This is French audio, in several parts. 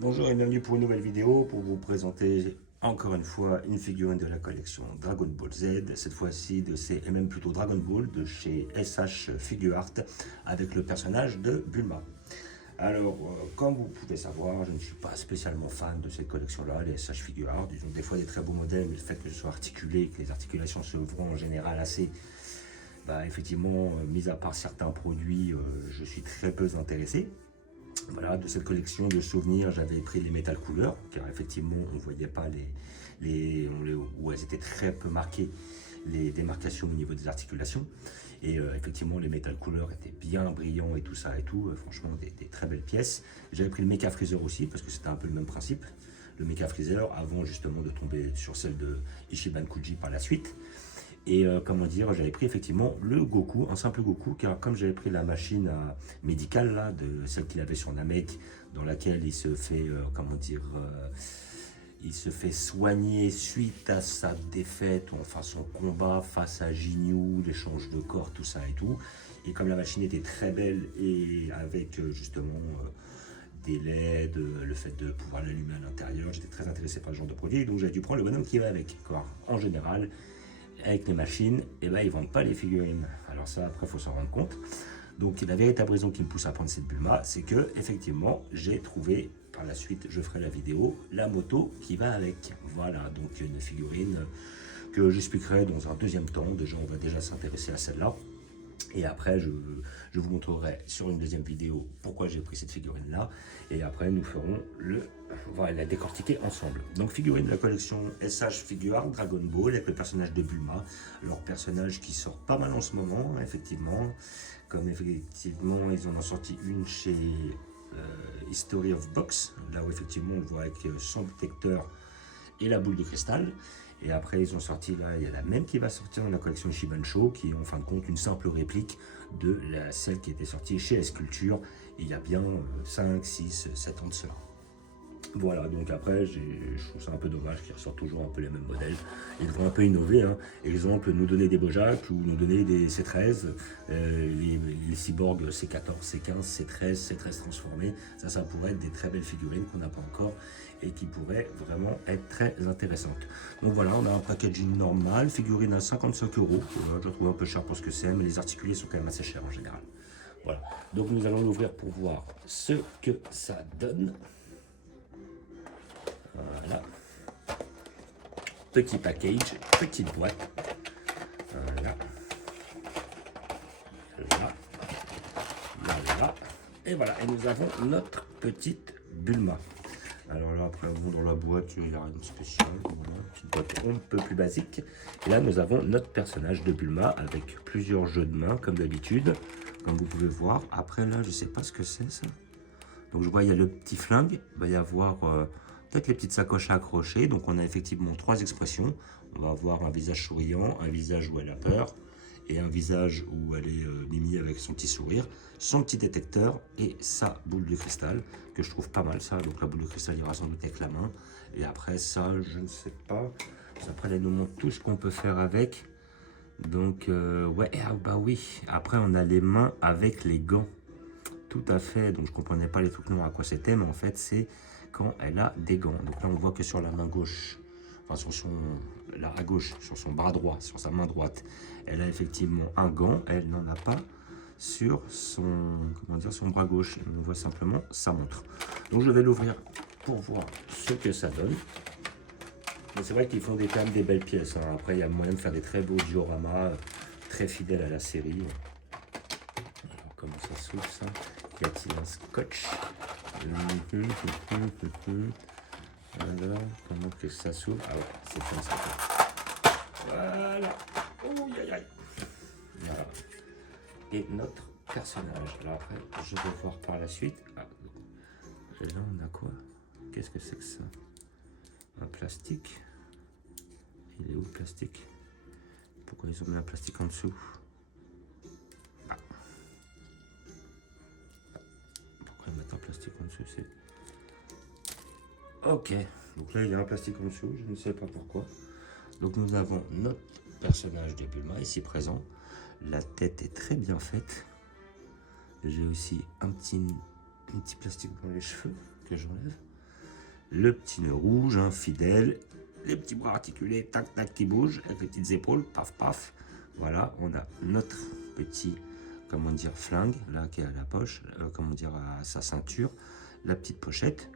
Bonjour et bienvenue pour une nouvelle vidéo pour vous présenter encore une fois une figurine de la collection Dragon Ball Z, cette fois-ci et même plutôt Dragon Ball de chez SH Figuart avec le personnage de Bulma. Alors, comme vous pouvez savoir, je ne suis pas spécialement fan de cette collection-là, les SH Figuart. Ils ont des fois des très beaux modèles, mais le fait que ce soit articulé, que les articulations se voient en général assez, effectivement, mis à part certains produits, je suis très peu intéressé. Voilà, de cette collection de souvenirs, j'avais pris les métal couleurs, car effectivement, on ne voyait pas où elles étaient très peu marquées, les démarcations au niveau des articulations. Et effectivement, les métal couleurs étaient bien brillants et tout ça et tout. Franchement, des très belles pièces. J'avais pris le Mecha Freezer aussi, parce que c'était un peu le même principe. Le Mecha Freezer, avant justement de tomber sur celle de Ichiban Kuji par la suite. Et comment dire, j'avais pris effectivement le Goku, un simple Goku, car comme j'avais pris la machine médicale, là, de celle qu'il avait sur Namek, dans laquelle il se fait, il se fait soigner suite à sa défaite, ou enfin son combat face à Jinyu, l'échange de corps, tout ça et tout. Et comme la machine était très belle et avec justement des LED, le fait de pouvoir l'allumer à l'intérieur, j'étais très intéressé par le genre de produit, donc j'ai dû prendre le bonhomme qui va avec. Car en général, avec les machines, ils ne vendent pas les figurines. Alors ça, après, il faut s'en rendre compte. Donc la véritable raison qui me pousse à prendre cette Bulma, c'est que effectivement, j'ai trouvé, par la suite, je ferai la vidéo, la moto qui va avec. Voilà, donc une figurine que j'expliquerai dans un deuxième temps. Déjà, on va déjà s'intéresser à celle-là. Et après, je vous montrerai sur une deuxième vidéo pourquoi j'ai pris cette figurine-là. Et après, nous ferons on va la décortiquer ensemble. Donc, figurine de la collection SH Figuart Dragon Ball avec le personnage de Bulma. Leur personnage qui sort pas mal en ce moment, effectivement. Comme effectivement, ils en ont sorti une chez History of Box. Là où effectivement, on voit avec son détecteur et la boule de cristal. Et après, ils ont sorti, là, il y a la même qui va sortir dans la collection Ichiban Show, qui est en fin de compte une simple réplique de celle qui était sortie chez Esculture il y a bien 5, 6, 7 ans de cela. Voilà, donc après, je trouve ça un peu dommage qu'ils ressortent toujours un peu les mêmes modèles. Ils devraient un peu innover, hein. Exemple, nous donner des Bojack ou nous donner des C13, les cyborgs C14, C15, C13, C13 transformés. Ça pourrait être des très belles figurines qu'on n'a pas encore et qui pourraient vraiment être très intéressantes. Donc voilà, on a un packaging normal, figurine à 55 €. Voilà, je trouve un peu cher pour ce que c'est, mais les articulés sont quand même assez chers en général. Voilà, donc nous allons l'ouvrir pour voir ce que ça donne. Voilà. Petit package, petite boîte. Voilà. Là. Là. Et voilà. Et nous avons notre petite Bulma. Alors là, après, dans la boîte, il n'y a rien de spécial. Voilà. Petite boîte un peu plus basique. Et là, nous avons notre personnage de Bulma avec plusieurs jeux de main, comme d'habitude. Comme vous pouvez voir. Après, là, je ne sais pas ce que c'est, ça. Donc, je vois, il y a le petit flingue. Il va y avoir... peut-être les petites sacoches à accrocher. Donc on a effectivement 3 expressions. On va avoir un visage souriant, un visage où elle a peur et un visage où elle est mimi avec son petit sourire, son petit détecteur et sa boule de cristal que je trouve pas mal ça. Donc la boule de cristal ira sans doute avec la main. Et après ça, je ne sais pas. Après elle nous montre tout ce qu'on peut faire avec. Donc ouais, bah oui. Après on a les mains avec les gants. Tout à fait. Donc je comprenais pas les trucs noirs à quoi c'était, mais en fait c'est quand elle a des gants. Donc là, on voit que sur la main gauche, enfin sur son, là à gauche, sur son bras droit, sur sa main droite, elle a effectivement un gant. Elle n'en a pas sur son, comment dire, son bras gauche. On voit simplement sa montre. Donc je vais l'ouvrir pour voir ce que ça donne. Mais c'est vrai qu'ils font quand même des belles pièces, hein. Après, il y a moyen de faire des très beaux dioramas, très fidèles à la série. Alors, comment ça s'ouvre ça? Y a-t-il un scotch? Voilà, comment que ça s'ouvre? Ah ouais, c'est comme ça. Voilà. Oh, aïe, aïe. Voilà. Et notre personnage. Alors après, je vais voir par la suite. Ah, et là, on a quoi? Qu'est-ce que c'est que ça? Un plastique. Il est où le plastique? Pourquoi ils ont mis un plastique en dessous? Pourquoi ils mettent un plastique en dessous? C'est... Ok, donc là il y a un plastique en dessous, je ne sais pas pourquoi. Donc nous avons notre personnage de Bulma ici présent. La tête est très bien faite. J'ai aussi un petit plastique dans les cheveux que j'enlève. le petit nœud rouge, hein, fidèle, les petits bras articulés, tac tac qui bougent, avec les petites épaules, paf paf. Voilà, on a notre petit, comment dire, flingue, là qui est à la poche, comment dire, à sa ceinture, la petite pochette,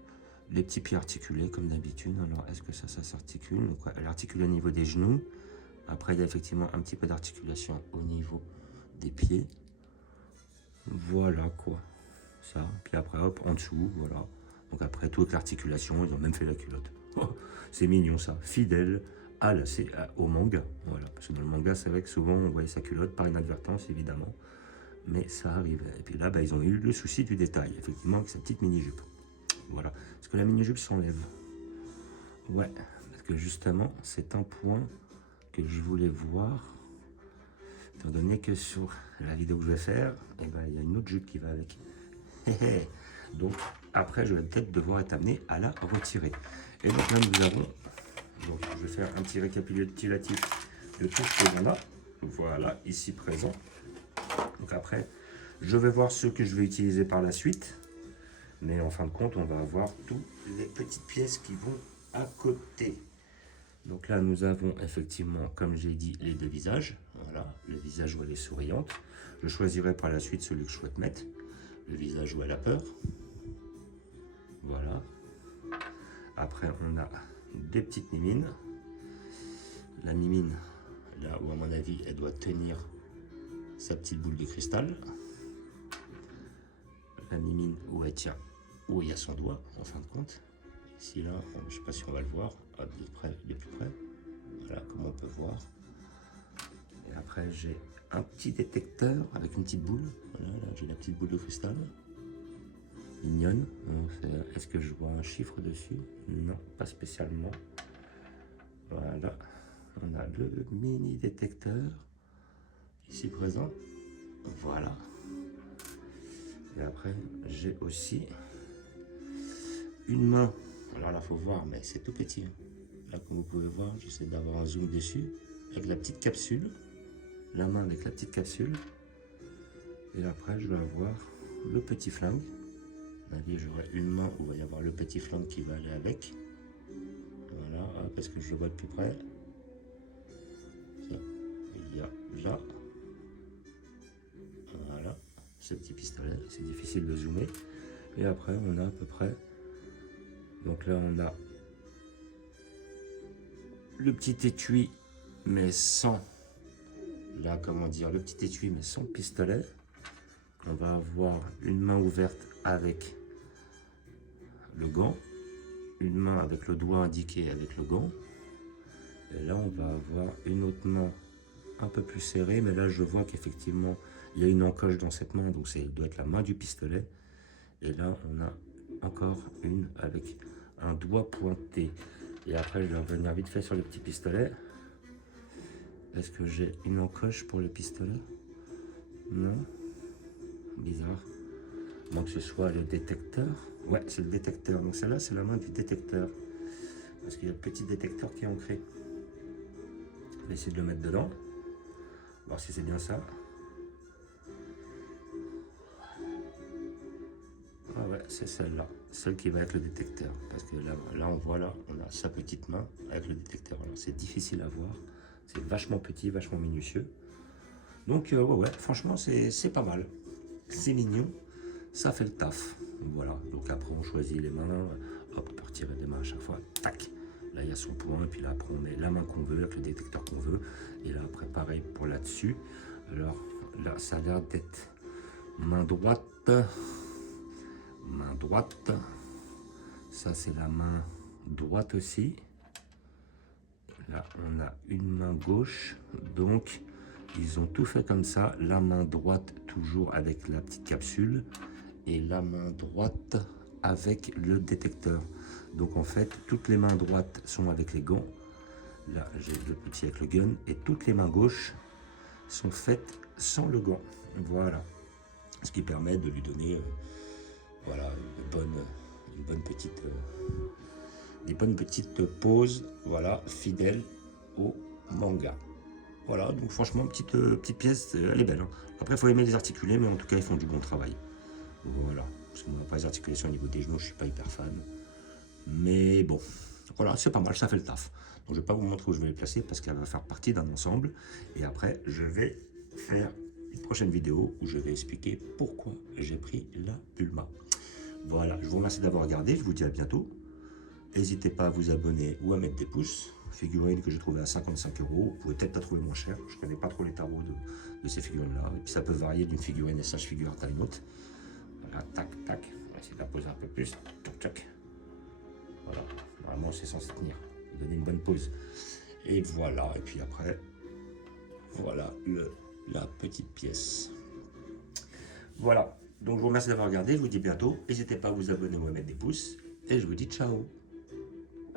les petits pieds articulés comme d'habitude. Alors est-ce que ça s'articule? Donc elle articule au niveau des genoux. Après il y a effectivement un petit peu d'articulation au niveau des pieds. Voilà quoi, ça. Puis après hop, en dessous, voilà. Donc après toute l'articulation, ils ont même fait la culotte. Oh, c'est mignon ça, fidèle au manga. Voilà, parce que dans le manga, c'est vrai que souvent on voyait sa culotte par inadvertance évidemment. Mais ça arrive. Et puis là, bah, ils ont eu le souci du détail, effectivement, avec sa petite mini-jupe. Voilà. Est-ce que la mini-jupe s'enlève? Ouais, parce que justement, c'est un point que je voulais voir. Étant donné que sur la vidéo que je vais faire, eh ben, il y a une autre jupe qui va avec. Donc, après, je vais peut-être devoir être amené à la retirer. Et donc là, nous avons... Donc, je vais faire un petit récapitulatif de tout ce que l'on a. Voilà, ici présent. Donc après, je vais voir ce que je vais utiliser par la suite. Mais en fin de compte, on va avoir toutes les petites pièces qui vont à côté. Donc là, nous avons effectivement, comme j'ai dit, les deux visages. Voilà, le visage où elle est souriante. Je choisirai par la suite celui que je souhaite mettre. Le visage où elle a peur. Voilà. Après, on a des petites mimines. La mimine, là où à mon avis, elle doit tenir sa petite boule de cristal. La mimine où elle tient, où il y a son doigt, en fin de compte. Ici, là, je ne sais pas si on va le voir, de plus près. Voilà, comme on peut voir. Et après, j'ai un petit détecteur avec une petite boule. Voilà, là, j'ai la petite boule de cristal. Mignonne. Est-ce que je vois un chiffre dessus? Non, pas spécialement. Voilà. On a le mini détecteur ici présent. Voilà. Et après, j'ai aussi une main. Alors là, il faut voir, mais c'est tout petit. Là, comme vous pouvez voir, j'essaie d'avoir un zoom dessus. Avec la petite capsule. La main avec la petite capsule. Et après, je vais avoir le petit flingue. J'aurai une main où il va y avoir le petit flingue qui va aller avec. Voilà, parce que je le vois de plus près. Ça, il y a là. Voilà, ce petit pistolet, c'est difficile de zoomer. Et après, on a à peu près. Donc là, on a le petit étui, mais sans. Là, comment dire, le petit étui, mais sans pistolet. On va avoir une main ouverte avec le gant, une main avec le doigt indiqué avec le gant, et là on va avoir une autre main un peu plus serrée, mais là je vois qu'effectivement il y a une encoche dans cette main, donc ça doit être la main du pistolet, et là on a encore une avec un doigt pointé. Et après je vais revenir vite fait sur le petit pistolet. Est-ce que j'ai une encoche pour le pistolet? Non, bizarre. Donc ce soit le détecteur. Ouais, c'est le détecteur. Donc celle-là, c'est la main du détecteur. Parce qu'il y a le petit détecteur qui est ancré. Je vais essayer de le mettre dedans. Voir si c'est bien ça. Ah ouais, c'est celle-là. Celle qui va avec le détecteur. Parce que là on voit là, on a sa petite main avec le détecteur. Alors c'est difficile à voir. C'est vachement petit, vachement minutieux. Donc ouais, franchement, c'est pas mal. C'est mignon. Ça fait le taf. Voilà, donc après on choisit les mains, hop, on peut retirer les mains à chaque fois, tac, là il y a son point, et puis là après on met la main qu'on veut, avec le détecteur qu'on veut, et là après pareil pour là-dessus. Alors là ça a l'air d'être main droite, ça c'est la main droite aussi. Là on a une main gauche, donc ils ont tout fait comme ça, la main droite toujours avec la petite capsule, et la main droite avec le détecteur. Donc en fait, toutes les mains droites sont avec les gants. Là, j'ai le petit avec le gun. Et toutes les mains gauches sont faites sans le gant. Voilà. Ce qui permet de lui donner voilà, des bonnes petites pauses, voilà, fidèles au manga. Voilà, donc franchement, petite pièce, elle est belle. Hein. Après, il faut aimer les articulés, mais en tout cas, ils font du bon travail. Voilà, parce que moi, pas les articulations au niveau des genoux, je suis pas hyper fan. Mais bon, voilà, c'est pas mal, ça fait le taf. Donc je vais pas vous montrer où je vais les placer parce qu'elle va faire partie d'un ensemble. Et après, je vais faire une prochaine vidéo où je vais expliquer pourquoi j'ai pris la Bulma. Voilà, je vous remercie d'avoir regardé, je vous dis à bientôt. N'hésitez pas à vous abonner ou à mettre des pouces. Figurine que j'ai trouvé à 55 €. Vous pouvez peut-être la trouver moins cher. Je ne connais pas trop les tarots de ces figurines-là. Et puis ça peut varier d'une figurine SH figure à une autre. Voilà, tac, tac. On va essayer de la poser un peu plus. Tchac, tchac. Voilà, normalement c'est censé tenir. Donner une bonne pose. Et voilà, et puis après, voilà la petite pièce. Voilà, donc je vous remercie d'avoir regardé. Je vous dis bientôt. N'hésitez pas à vous abonner ou à mettre des pouces. Et je vous dis ciao.